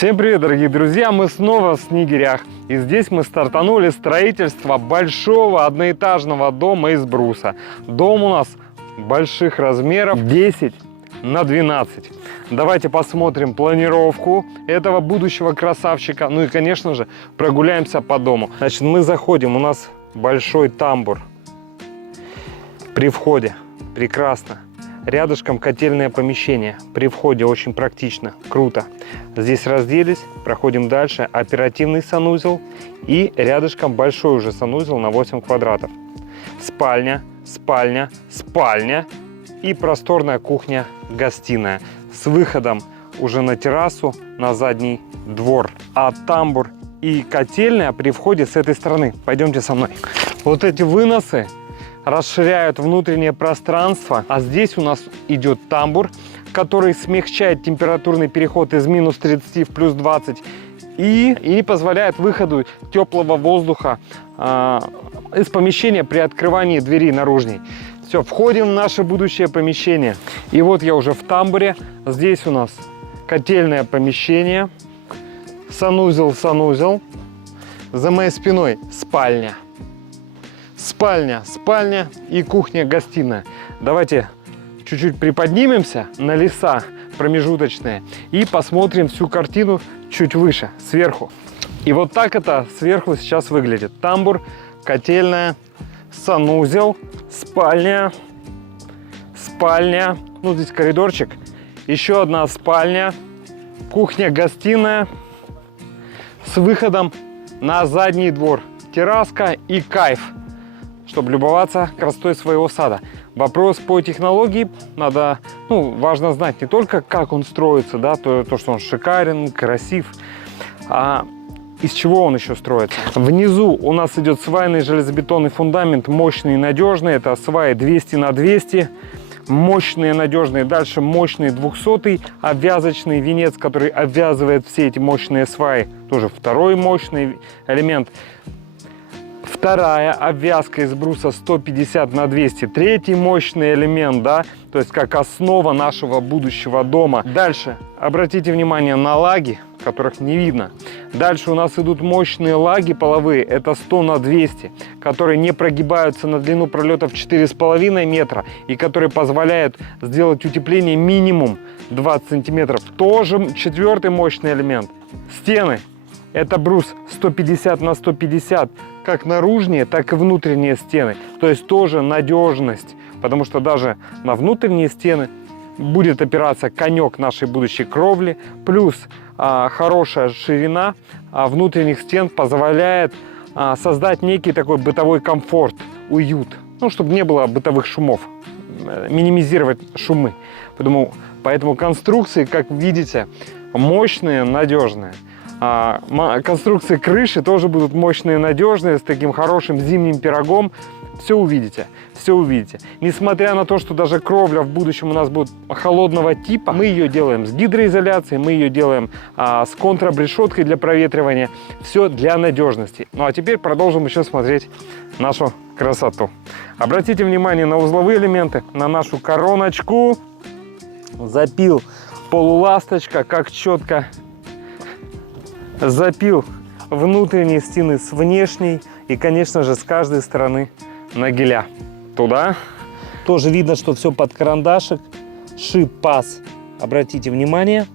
Всем привет, дорогие друзья! Мы снова в Снегирях. И здесь мы стартанули строительство большого одноэтажного дома из бруса. Дом у нас больших размеров 10 на 12. Давайте посмотрим планировку этого будущего красавчика. Ну и, конечно же, прогуляемся по дому. Значит, мы заходим, у нас большой тамбур при входе. Прекрасно. Рядышком котельное помещение. При входе очень практично, круто. Здесь разделись, проходим дальше. Оперативный санузел и рядышком большой уже санузел на 8 квадратов. Спальня, спальня, спальня и просторная кухня-гостиная с выходом уже на террасу, на задний двор. А тамбур и котельная при входе с этой стороны. Пойдемте со мной. Вот эти выносы расширяют внутреннее пространство, а здесь у нас идет тамбур, который смягчает температурный переход из минус 30 в плюс 20 и позволяет выходу теплого воздуха из помещения при открывании двери наружней. Все, входим в наше будущее помещение. И вот я уже в тамбуре. Здесь у нас котельное помещение, санузел. За моей спиной спальня. Спальня и кухня-гостиная. Давайте чуть-чуть приподнимемся на леса промежуточные и посмотрим всю картину чуть выше, сверху. И вот так это сверху сейчас выглядит. Тамбур, котельная, санузел, спальня. Ну, здесь коридорчик. Еще одна спальня, кухня-гостиная с выходом на задний двор. Терраска и кайф, чтобы любоваться красотой своего сада. Вопрос по технологии. Важно знать не только, как он строится, да, то, что он шикарен, красив, а из чего он еще строится. Внизу у нас идет свайный железобетонный фундамент, мощный и надежный. Это сваи 200 на 200. Мощные, надежные. Дальше мощный 200-й обвязочный венец, который обвязывает все эти мощные сваи. Тоже второй мощный элемент. Вторая обвязка из бруса 150 на 200. Третий мощный элемент, да, то есть как основа нашего будущего дома. Дальше обратите внимание на лаги, которых не видно. Дальше у нас идут мощные лаги половые, это 100 на 200, которые не прогибаются на длину пролетов 4,5 метра и которые позволяют сделать утепление минимум 20 сантиметров. Тоже четвертый мощный элемент. Стены. Это брус 150 на 150, как наружные, так и внутренние стены. То есть тоже надежность, потому что даже на внутренние стены будет опираться конек нашей будущей кровли. Плюс хорошая ширина внутренних стен позволяет создать некий такой бытовой комфорт, уют. Ну, чтобы не было бытовых шумов, минимизировать шумы. Поэтому конструкции, как видите, мощные, надежные. Конструкции крыши тоже будут мощные, надежные, с таким хорошим зимним пирогом. Все увидите. Несмотря на то, что даже кровля в будущем у нас будет холодного типа, мы ее делаем с гидроизоляцией, мы ее делаем с контрабрешеткой для проветривания. Все для надежности. Ну а теперь продолжим еще смотреть нашу красоту. Обратите внимание на узловые элементы, на нашу короночку. Запил полуласточка, как четко. Запил внутренние стены с внешней и, конечно же, с каждой стороны нагеля. Туда. Тоже видно, что все под карандашик. Шип, паз. Обратите внимание.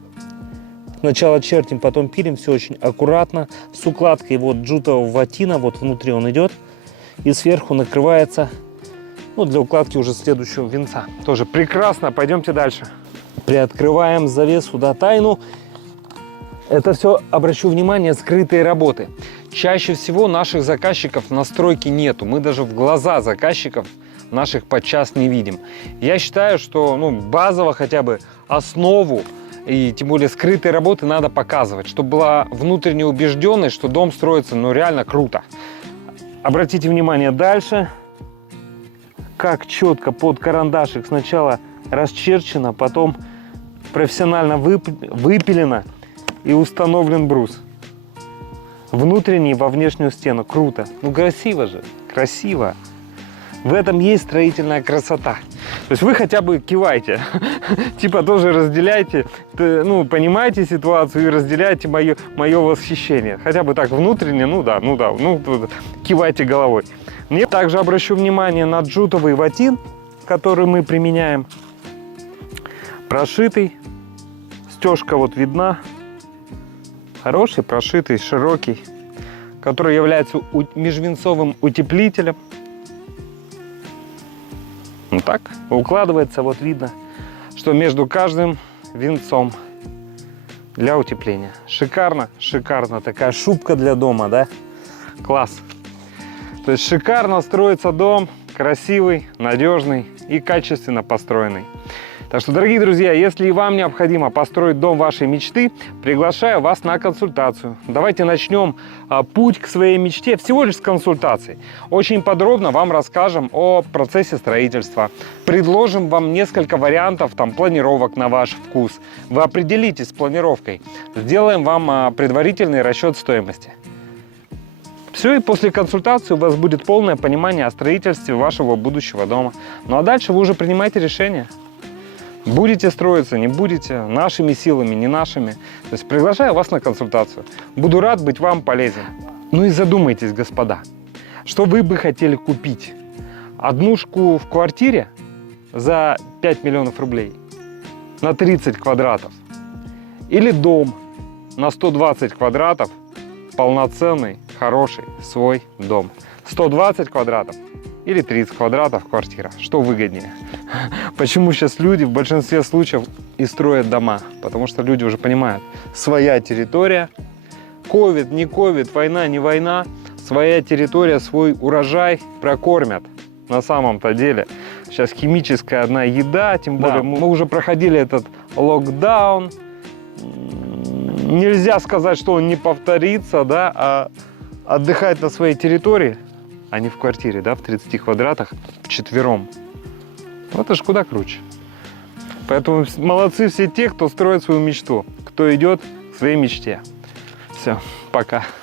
Сначала чертим, потом пилим. Все очень аккуратно. С укладкой вот джутового ватина. Вот внутри он идет. И сверху накрывается, для укладки уже следующего венца. Тоже прекрасно. Пойдемте дальше. Приоткрываем завесу до тайну. Это все, обращу внимание, скрытые работы. Чаще всего наших заказчиков на стройке нету. Мы даже в глаза заказчиков наших подчас не видим. Я считаю, что базово хотя бы основу и тем более скрытые работы надо показывать, чтобы была внутренняя убежденность, что дом строится реально круто. Обратите внимание дальше, как четко под карандашик сначала расчерчено, потом профессионально выпилено и установлен брус. Внутренний во внешнюю стену. Круто. Красиво же. Красиво. В этом есть строительная красота. То есть вы хотя бы кивайте, типа тоже разделяйте, ну, понимаете ситуацию и разделяйте мое восхищение. Хотя бы так внутренне, ну да, кивайте головой. Мне также обращу внимание на джутовый ватин, который мы применяем. Прошитый, стежка вот видна. Хороший, прошитый, широкий, который является межвинцовым утеплителем. Вот так укладывается, вот видно, что между каждым винцом для утепления. Шикарно, шикарно. Такая шубка для дома, да? Класс. То есть шикарно строится дом, красивый, надежный и качественно построенный. Так что, дорогие друзья, если и вам необходимо построить дом вашей мечты, приглашаю вас на консультацию. Давайте начнем путь к своей мечте всего лишь с консультаций. Очень подробно вам расскажем о процессе строительства. Предложим вам несколько вариантов планировок на ваш вкус. Вы определитесь с планировкой. Сделаем вам предварительный расчет стоимости. Все, и после консультации у вас будет полное понимание о строительстве вашего будущего дома. Ну а дальше вы уже принимаете решение. Будете строиться, не будете, нашими силами, не нашими. То есть приглашаю вас на консультацию. Буду рад быть вам полезен. Ну и задумайтесь, господа, что вы бы хотели купить? Однушку в квартире за 5 миллионов рублей на 30 квадратов? Или дом на 120 квадратов, полноценный, хороший, свой дом? 120 квадратов или 30 квадратов квартира? Что выгоднее? Почему сейчас люди в большинстве случаев и строят дома? Потому что люди уже понимают, своя территория, ковид, не ковид, война, не война, своя территория, свой урожай прокормят. На самом-то деле сейчас химическая одна еда, тем более мы уже проходили этот локдаун. Нельзя сказать, что он не повторится, да, а отдыхать на своей территории, а не в квартире, да, в 30 квадратах вчетвером. Это ж куда круче. Поэтому молодцы все те, кто строит свою мечту, кто идет к своей мечте. Все, пока.